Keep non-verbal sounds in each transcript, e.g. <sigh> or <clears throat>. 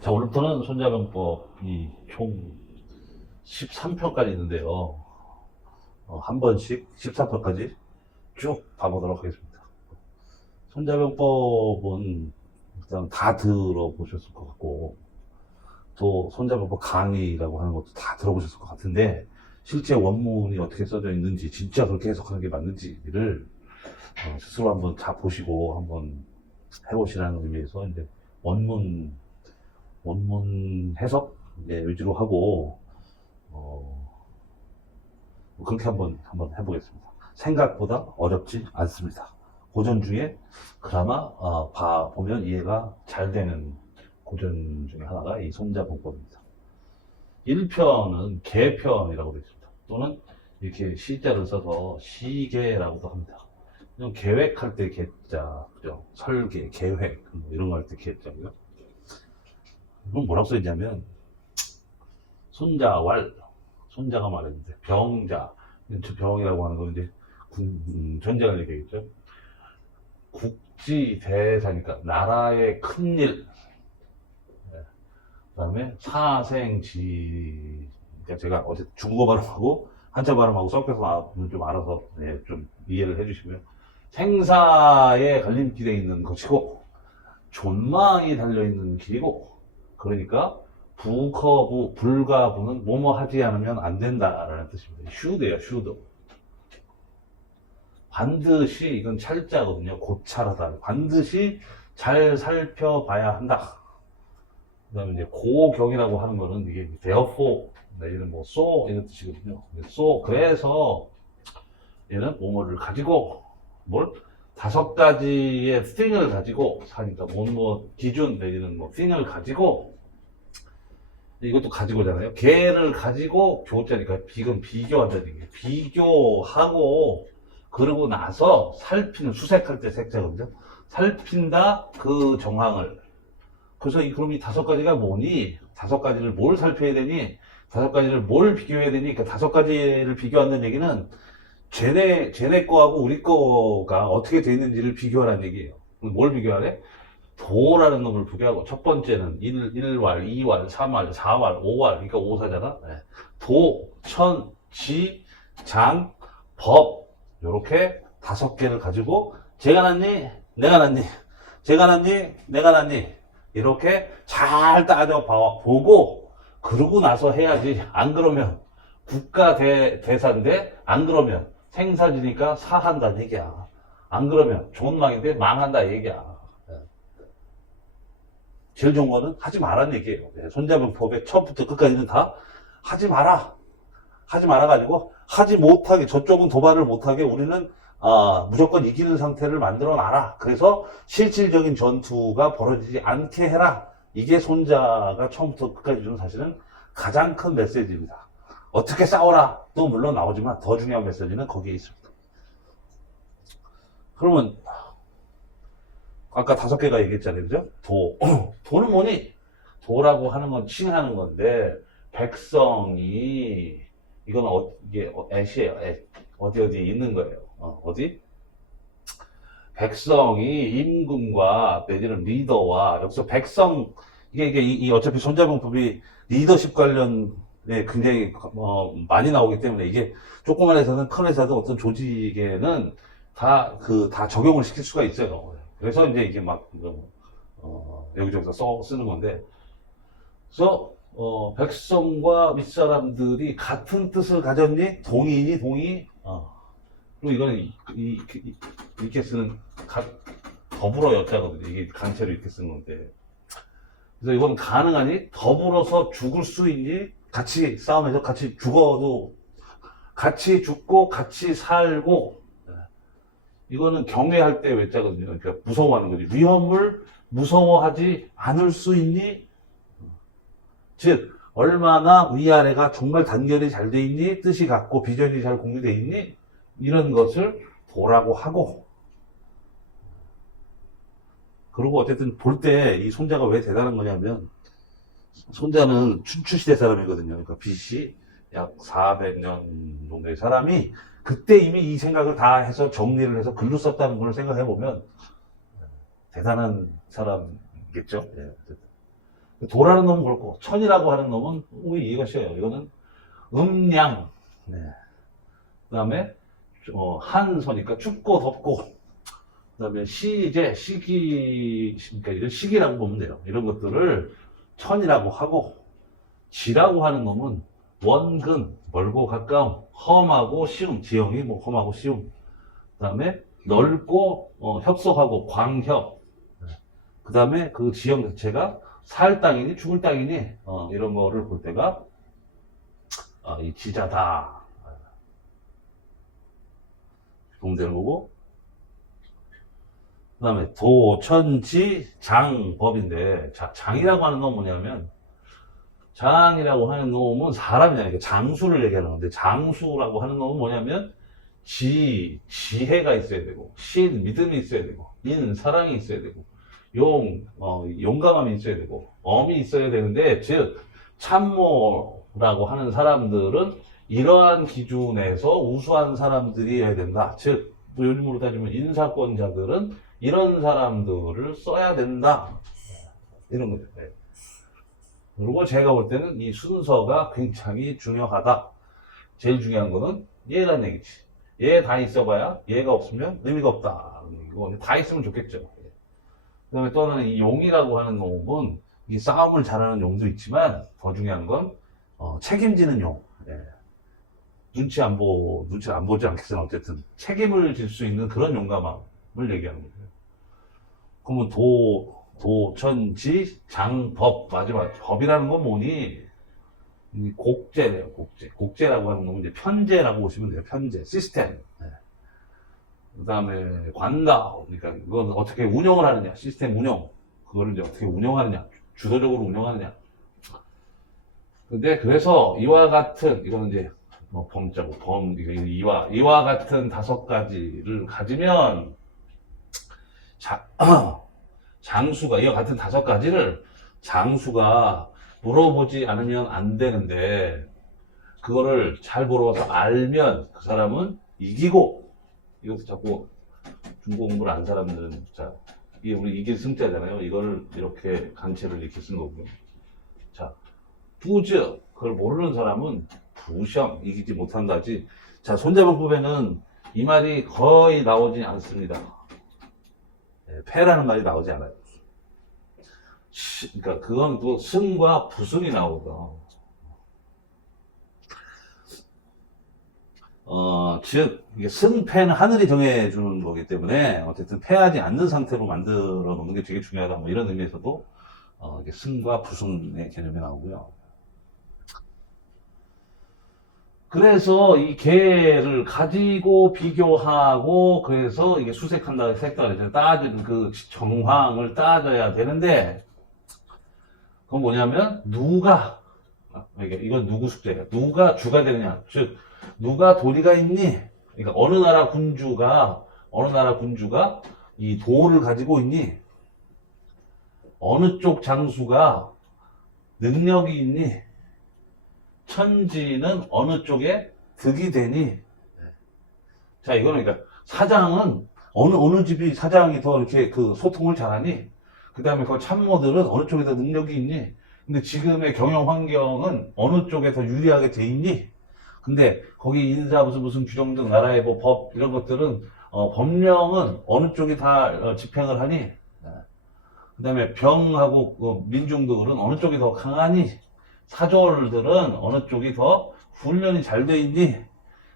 자, 오늘부터는 손자병법이 총 13편까지 있는데요. 어, 한 번씩 13편까지 쭉 봐보도록 하겠습니다. 손자병법은 일단 다 들어보셨을 것 같고, 또 손자병법 강의라고 하는 것도 다 들어보셨을 것 같은데, 실제 원문이 어떻게 써져 있는지, 진짜 그렇게 해석하는 게 맞는지를 어, 스스로 한번 다 보시고 한번 해보시라는 의미에서 이제 원문 원문 해석 네, 위주로 하고 어, 그렇게 한번 한번 해보겠습니다. 생각보다 어렵지 않습니다. 고전 중에 그나마 어, 봐 보면 이해가 잘 되는 고전 중에 하나가 이 손자본법입니다. 1편은 개편이라고 되어 있습니다. 또는 이렇게 시자를 써서 시계라고도 합니다. 계획할 때 개자, 그죠? 설계, 계획, 뭐 이런 거 할 때 개자고요. 그럼 뭐라고 써있냐면, 손자 왈, 손자가 말했는데, 병자, 저 병이라고 하는 건 이제 군, 음, 전쟁을 얘기하겠죠. 국지 대사니까, 나라의 큰 일, 그 다음에 사생지, 그러니까 제가 어제 중국어 발음하고 한자 발음하고 섞여서 아- 좀 알아서 예, 좀 이해를 해주시면 생사에 갈림길에 있는 것이고 존망이 달려 있는 길이고 그러니까 부커부 불가부는 뭐뭐 하지 않으면 안 된다라는 뜻입니다. 슈드예요 슈드 반드시 이건 찰자거든요. 고찰하다 반드시 잘 살펴봐야 한다. 그 다음에 이제 고경이라고 하는 거는 이게 therefore 내지는 뭐 so 이런 뜻이거든요. so 그래서 얘는 뭐뭐를 가지고 뭘 다섯 가지의 thing을 가지고 사니까 뭐, 뭐 기준 내지는 뭐 thing을 가지고 이것도 가지고잖아요. 개를 가지고 교자니까 비건 비교한다는 얘기예요. 비교하고 그러고 나서 살피는 수색할 때 색자거든요. 살핀다 그 정황을. 그래서 이 그럼 이 다섯 가지가 뭐니? 다섯 가지를 뭘 살펴야 되니? 다섯 가지를 뭘 비교해야 되니? 그 다섯 가지를 비교한다는 얘기는 쟤네, 쟤네 거하고 우리 거가 어떻게 돼 있는지를 비교하라는 얘기예요. 뭘 비교하래? 도라는 놈을 비교하고, 첫 번째는 1, 1왈, 2왈, 3왈, 4왈, 5왈, 그러니까 5사잖아. 도, 천, 지, 장, 법. 요렇게 다섯 개를 가지고, 제가 났니? 내가 났니? 제가 났니? 내가 났니? 이렇게 잘 따져 봐- 보고, 그러고 나서 해야지. 안 그러면, 국가 대, 대사인데, 안 그러면, 생사지니까 사한다는 얘기야. 안 그러면 존망인데 망한다 얘기야. 예. 제일 좋은 거는 하지 말라는 얘기예요. 예, 손자병 법의 처음부터 끝까지는 다 하지 마라. 하지 말아가지고 하지 못하게 저쪽은 도발을 못하게 우리는 아, 무조건 이기는 상태를 만들어 놔라. 그래서 실질적인 전투가 벌어지지 않게 해라. 이게 손자가 처음부터 끝까지 주는 사실은 가장 큰 메시지입니다. 어떻게 싸워라. 또 물론 나오지만 더 중요한 메시지는 거기에 있습니다. 그러면 아까 다섯 개가 얘기했잖아요. 그죠? 도. <clears throat> 도는 뭐니? 도라고 하는 건 칭하는 건데 백성이 이건 어, 이게 어, 애시에요. 애. 어디 어디 있는 거예요. 어, 어디? 백성이 임금과 내지는 리더와 여기서 백성 이게 이게 이, 이 어차피 손자병법이 리더십 관련 에 굉장히 어, 많이 나오기 때문에 이게 조그만 회사든 큰 회사든 어떤 조직에는 다 그 다 적용을 시킬 수가 있어요. 그래서 이제 이게 막 어, 여기저기서 써 쓰는 건데 그래서 어, 백성과 윗사람들이 같은 뜻을 가졌니? 동의니 동의? 어. 그리고 이거는 이, 이, 이, 이렇게 쓰는 가, 더불어 여자거든요. 이게 간체로 이렇게 쓰는 건데. 그래서 이건 가능하니? 더불어서 죽을 수 있니? 같이 싸우면서 같이 죽어도 같이 죽고 같이 살고 네. 이거는 경외할 때 외자거든요. 그러니까 무서워하는 거지. 위험을 무서워하지 않을 수 있니? 즉 얼마나 위아래가 정말 단결이 잘 돼 있니? 뜻이 같고 비전이 잘 공유돼 있니? 이런 것을 보라고 하고 그리고 어쨌든 볼 때 이 손자가 왜 대단한 거냐면 손자는 춘추시대 사람이거든요. 그러니까 BC 약 400년 정도의 사람이 그때 이미 이 생각을 다 해서 정리를 해서 글로 썼다는 걸 생각해 보면 대단한 사람이겠죠. 예. 도라는 놈은 그렇고 천이라고 하는 놈은 우리 이해가 쉬워요. 이거는 음양. 네. 그다음에 어, 한서니까 춥고 덥고. 그다음에 시제 시기 그러니까 이런 시기라고 보면 돼요. 이런 것들을 천이라고 하고 지라고 하는 놈은 원근 멀고 가까움 험하고 쉬움 지형이 뭐 험하고 쉬움. 그 다음에 넓고 어, 협소하고 광협. 그 다음에 그 지형 자체가 살 땅이니 죽을 땅이니 어, 이런 거를 볼 때가 어, 이 지자다. 되는 거고. 그 다음에 도 천지 장 법인데 자, 장이라고 하는 놈은 뭐냐면 장이라고 하는 놈은 사람이 아니고 장수를 얘기하는 건데 장수라고 하는 놈은 뭐냐면 지, 지혜가 있어야 되고 신, 믿음이 있어야 되고 인, 사랑이 있어야 되고 용, 어, 용감함이 있어야 되고, 엄이 있어야 되는데, 즉, 참모라고 하는 사람들은 이러한 기준에서 우수한 사람들이어야 된다. 즉, 또 요즘으로 따지면 인사권자들은 이런 사람들을 써야 된다. 이런 거죠. 네. 그리고 제가 볼 때는 이 순서가 굉장히 중요하다. 제일 중요한 거는 얘라는 얘기지. 얘 다 있어봐야 얘가 없으면 의미가 없다. 이거 다 있으면 좋겠죠. 그 다음에 또 하나는 이 용이라고 하는 놈은 이 싸움을 잘하는 용도 있지만 더 중요한 건 어, 책임지는 용. 예. 눈치 안 보, 눈치 안 보지 않겠으나 어쨌든 책임을 질 수 있는 그런 용감함을 거예요. 그러면 도, 도 천지, 장법, 마지막 법이라는 건 뭐니? 이 곡제래요, 곡제. 곡제라고 하는 건 이제 편제라고 보시면 돼요, 편제. 시스템. 그 다음에 관다. 그러니까 이건 어떻게 운영을 하느냐. 시스템 운영. 그거를 이제 어떻게 운영하느냐. 주도적으로 운영하느냐. 근데 그래서 이와 같은, 이거는 이제 뭐 범자고, 범, 이와, 이와 같은 다섯 가지를 가지면, 자, <clears throat> 장수가, 이와 같은 다섯 가지를 장수가 물어보지 않으면 안 되는데, 그거를 잘 물어봐서 알면 그 사람은 이기고, 이것도 자꾸 중국 공부를 안 사람들은 자 이게 우리 이길 승자잖아요. 이거를 이렇게 간체를 이렇게 쓴 거고요. 자 부즈 그걸 모르는 사람은 부셔 이기지 못한다지. 자 손자병법에는 이 말이 거의 나오지 않습니다. 예, 패라는 말이 나오지 않아요. 시- 그러니까 그건 또 승과 부승이 나오고. 어, 즉, 승패는 하늘이 정해주는 거기 때문에, 어쨌든 패하지 않는 상태로 만들어 놓는 게 되게 중요하다. 뭐 이런 의미에서도, 어, 승과 부승의 개념이 나오고요. 그래서 이 개를 가지고 비교하고, 그래서 이게 수색한다, 색깔, 이제 따지는 그 정황을 따져야 되는데, 그건 뭐냐면, 누가, 이건 누구 숙제예요? 누가 주가 되느냐. 즉, 누가 도리가 있니? 그러니까 어느 나라 군주가 어느 나라 군주가 이 도를 가지고 있니? 어느 쪽 장수가 능력이 있니? 천지는 어느 쪽에 득이 되니? 자, 이거는 그러니까 사장은 어느 어느 집이 사장이 더 이렇게 그 소통을 잘하니? 그 다음에 그 참모들은 어느 쪽에 더 능력이 있니? 근데 지금의 경영 환경은 어느 쪽에 더 유리하게 돼 있니? 근데 거기 인사 무슨 무슨 규정 등 나라의 뭐 법 이런 것들은 어, 법령은 어느 쪽이 다 어, 집행을 하니 그 다음에 병하고 그 민중들은 어느 쪽이 더 강하니 사졸들은 어느 쪽이 더 훈련이 잘 돼 있니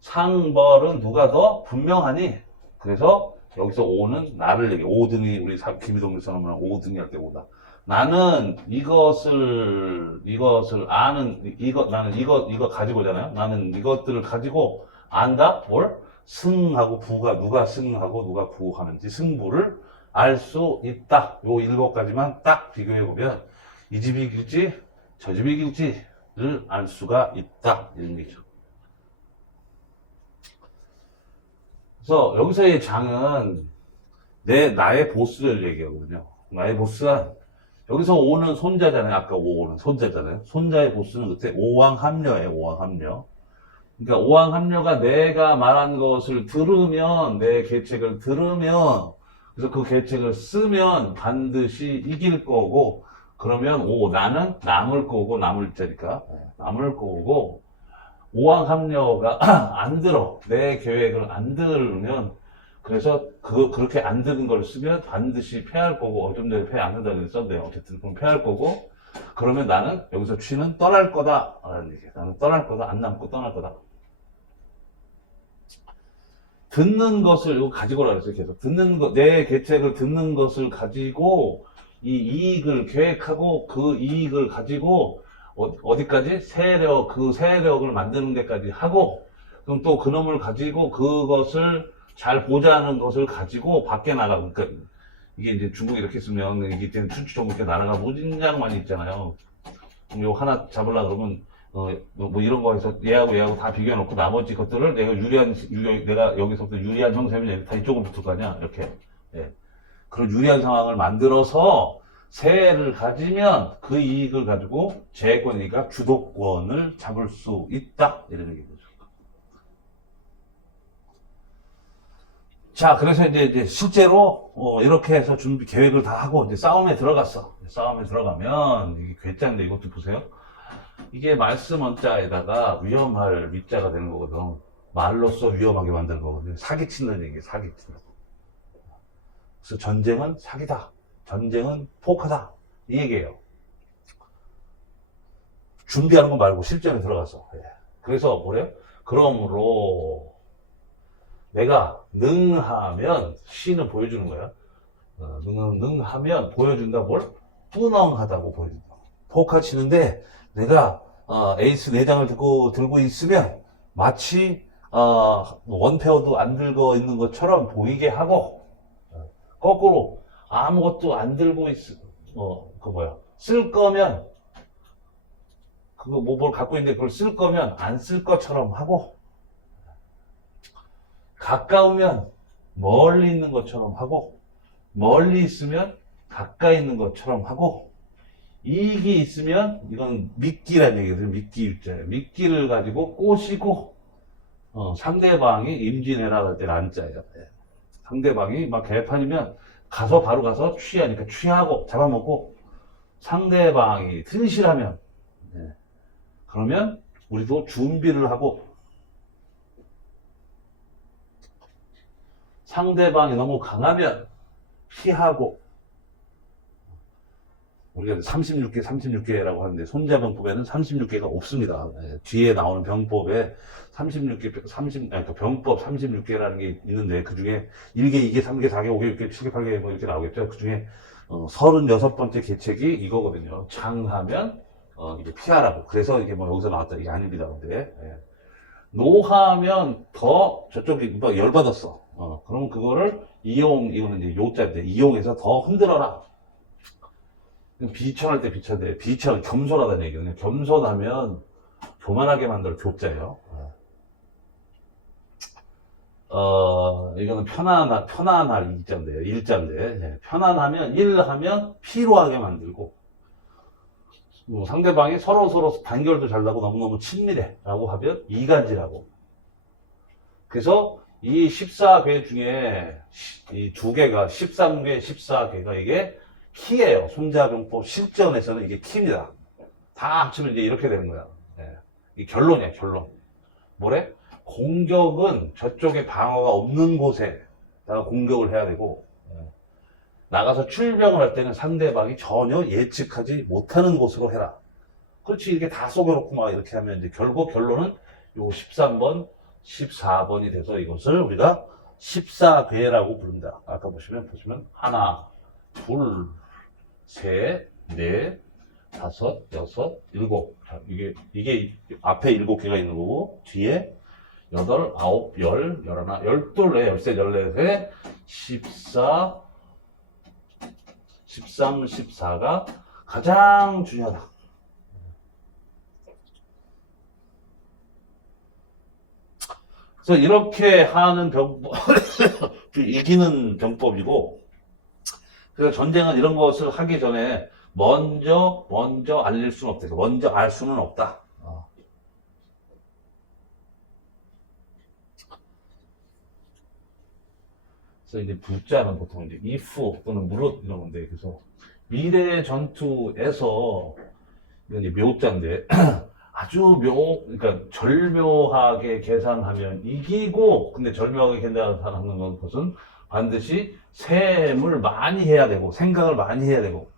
상벌은 누가 더 분명하니 그래서 여기서 오는 나를 얘기해 5등이 우리 사- 김희동 교수님은 5등이 할때 오다 나는 이것을 이것을 아는 이거 나는 이거 이거 가지고잖아요. 나는 이것들을 가지고 안다. 뭘 승하고 부가 누가 승하고 누가 부하는지 승부를 알 수 있다. 요 일곱 가지만 딱 비교해 보면 이 집이 이길지 저 집이 이길지를 알 수가 있다. 이런 얘기죠. 그래서 여기서의 장은 내 나의 보스를 얘기하거든요. 나의 보스가 여기서 오는 손자잖아요. 아까 오는 손자잖아요. 손자의 보스는 그때 오왕 합녀예요. 오왕 합녀. 그러니까 오왕 합녀가 내가 말한 것을 들으면 내 계책을 들으면 그래서 그 계책을 쓰면 반드시 이길 거고 그러면 오 나는 남을 거고 남을 자니까 남을 거고 오왕 합려가 안 들어. 내 계획을 안 들으면 그래서 그 그렇게 안 드는 걸 쓰면 반드시 패할 거고 어, 좀 전에 패안 된다는 썼는데 어쨌든 그럼 패할 거고 그러면 나는 여기서 취는 떠날 거다. 라는 얘기야 나는 떠날 거다. 안 남고 떠날 거다. 듣는 것을 이거 가지고 라 그랬어요 계속. 듣는 것 내 계책을 듣는 것을 가지고 이 이익을 계획하고 그 이익을 가지고 어, 어디까지 세력 그 세력을 만드는 데까지 하고 그럼 또 그놈을 가지고 그것을 잘 보좌하는 것을 가지고 밖에 나가 그러니까 이게 이제 중국 이렇게 쓰면 이게 이제 춘추 전국 이렇게 나라가 무진장 많이 있잖아요. 그럼 요 하나 잡으려 그러면 어, 뭐, 뭐 이런 거 해서 얘하고 얘하고 다 비교해 놓고 나머지 것들을 내가 유리한 유리, 내가 여기서부터 유리한 형태면 얘다 이쪽으로 붙을 거 아니야 이렇게 예. 그런 유리한 상황을 만들어서 세를 가지면 그 이익을 가지고 재권이가 주도권을 잡을 수 있다 이런 얘기죠. 자, 그래서 이제, 이제 실제로 어, 이렇게 해서 준비 계획을 다 하고 이제 싸움에 들어갔어. 싸움에 들어가면 이게 괴짜인데 이것도 보세요. 이게 말씀 원자에다가 위험할 위자가 되는 거거든. 말로써 위험하게 만드는 거거든. 사기치는 얘기, 사기치는. 그래서 전쟁은 사기다. 전쟁은 포크다. 이 얘기예요. 준비하는 거 말고 실전에 들어가서. 예. 그래서 뭐래요? 그러므로 내가 능하면 시는 보여주는 거야. 어, 능, 능하면 보여준다 뭘? 뿌능하다고 보여준다. 포카 치는데 내가 어, 에이스 4장을 들고, 들고 있으면 마치 어, 원페어도 안 들고 있는 것처럼 보이게 하고 어, 거꾸로 아무것도 안 들고 있, 어, 그 뭐야. 쓸 거면 그거 뭐 뭘 갖고 있는데 그걸 쓸 거면 안 쓸 것처럼 하고 가까우면 멀리 있는 것처럼 하고 멀리 있으면 가까이 있는 것처럼 하고 이익이 있으면 이건 미끼라는 얘기거든요. 미끼 입자예요. 미끼를 가지고 꼬시고 어, 상대방이 임진왜란 할 때는 안자예요. 예. 상대방이 막 개판이면 가서 바로 가서 취하니까 취하고 잡아먹고 상대방이 튼실하면 예. 그러면 우리도 준비를 하고 상대방이 너무 강하면 피하고 우리가 36개, 36개라고 하는데 손자병법에는 36개가 없습니다. 예, 뒤에 나오는 병법에 36개, 30, 아니, 그 병법 36개라는 게 있는데 그 중에 1개, 2개, 3개, 4개, 5개, 6개, 7개, 8개 뭐 이렇게 나오겠죠. 그 중에 어, 36번째 계책이 이거거든요. 장하면 어, 이게 피하라고. 그래서 이게 뭐 여기서 나왔다 이게 아닙니다. 근데 예. 노하면 더 저쪽이 막 열받았어. 어, 그럼 그거를 이용, 이거는 이제 요자인데, 이용해서 더 흔들어라. 비천할 때 비천데, 비천, 겸손하다는 얘기거든요. 겸손하면 교만하게 만들어 교자예요. 어, 이거는 편안하, 편안할 일자인데요. 일자인데, 예, 편안하면, 일 하면 피로하게 만들고, 뭐 상대방이 서로 서로 단결도 잘 나고 너무너무 친밀해. 라고 하면 이간질하고. 그래서 이 14궤 중에 이 두 개가 13궤, 14궤가 이게 키예요. 손자병법 실전에서는 이게 키입니다. 다 합치면 이제 이렇게 되는 거야. 예. 이 결론이야, 결론. 뭐래? 공격은 저쪽에 방어가 없는 곳에다가 공격을 해야 되고 예. 나가서 출병을 할 때는 상대방이 전혀 예측하지 못하는 곳으로 해라. 그렇지 이렇게 다 속여놓고 막 이렇게 하면 이제 결국 결론은 요 13번, 14번이 돼서 이것을 우리가 14괴라고 부른다. 아까 보시면 보시면 하나, 둘, 셋, 넷, 다섯, 여섯, 일곱. 자, 이게 이게 앞에 일곱 개가 있는 거고 뒤에 여덟, 아홉, 열, 열하나, 열둘, 열세, 열넷에 십사, 십삼, 십사가 가장 중요하다. 그래서 이렇게 하는 병법, <coughs> 이기는 병법이고, 그래서 전쟁은 이런 것을 하기 전에 먼저, 먼저 알릴 수는 없다. 먼저 알 수는 없다. 그래서 이제 부자는 보통 이제 if 또는 무릇 이런 건데, 그래서 미래 전투에서 이제 묘자인데 <clears throat> 아주 묘 그러니까 절묘하게 계산하면 이기고 근데 절묘하게 계산하는 것은 반드시 셈을 많이 해야 되고 생각을 많이 해야 되고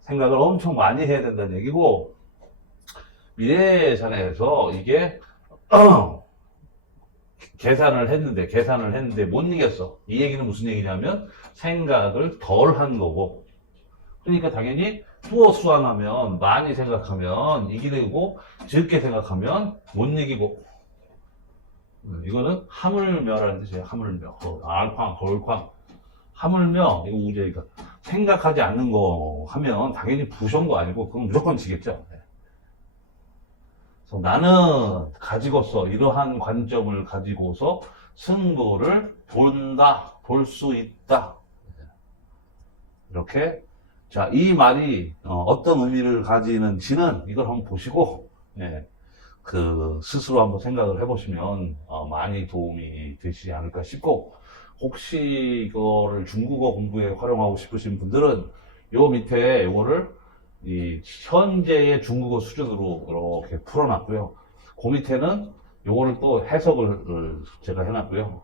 생각을 엄청 많이 해야 된다는 얘기고 미래산에서 이게 <clears throat> 계산을 했는데 계산을 했는데 못 이겼어. 이 얘기는 무슨 얘기냐면 생각을 덜 한 거고. 그러니까 당연히 투어 수완하면 많이 생각하면 이기고 적게 생각하면 못 이기고. 음, 이거는 하물며라는 뜻이에요 하물며. 어, 알쾅 걸쾅 하물며 이거 우리가 생각하지 않는 거 하면 당연히 부셔온 거 아니고 그건 무조건 지겠죠. 네. 나는 가지고서 이러한 관점을 가지고서 승부를 본다 볼 수 있다. 이렇게 자, 이 말이 어, 떤 의미를 가지는지는 이걸 한번 보시고 예, 그 스스로 한번 생각을 해보시면 어, 많이 도움이 되시지 않을까 싶고 혹시 이거를 중국어 공부에 활용하고 싶으신 분들은 요 밑에 요거를 이 현재의 중국어 수준으로 이렇게 풀어놨고요. 그 밑에는 요거를 또 해석을 어, 제가 해놨고요.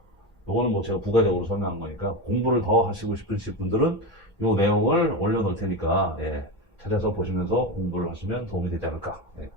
요거는 뭐 제가 부가적으로 설명한 거니까 공부를 더 하시고 싶으신 분들은 요 내용을 올려놓을 테니까 예, 찾아서 보시면서 공부를 하시면 도움이 되지 않을까 예.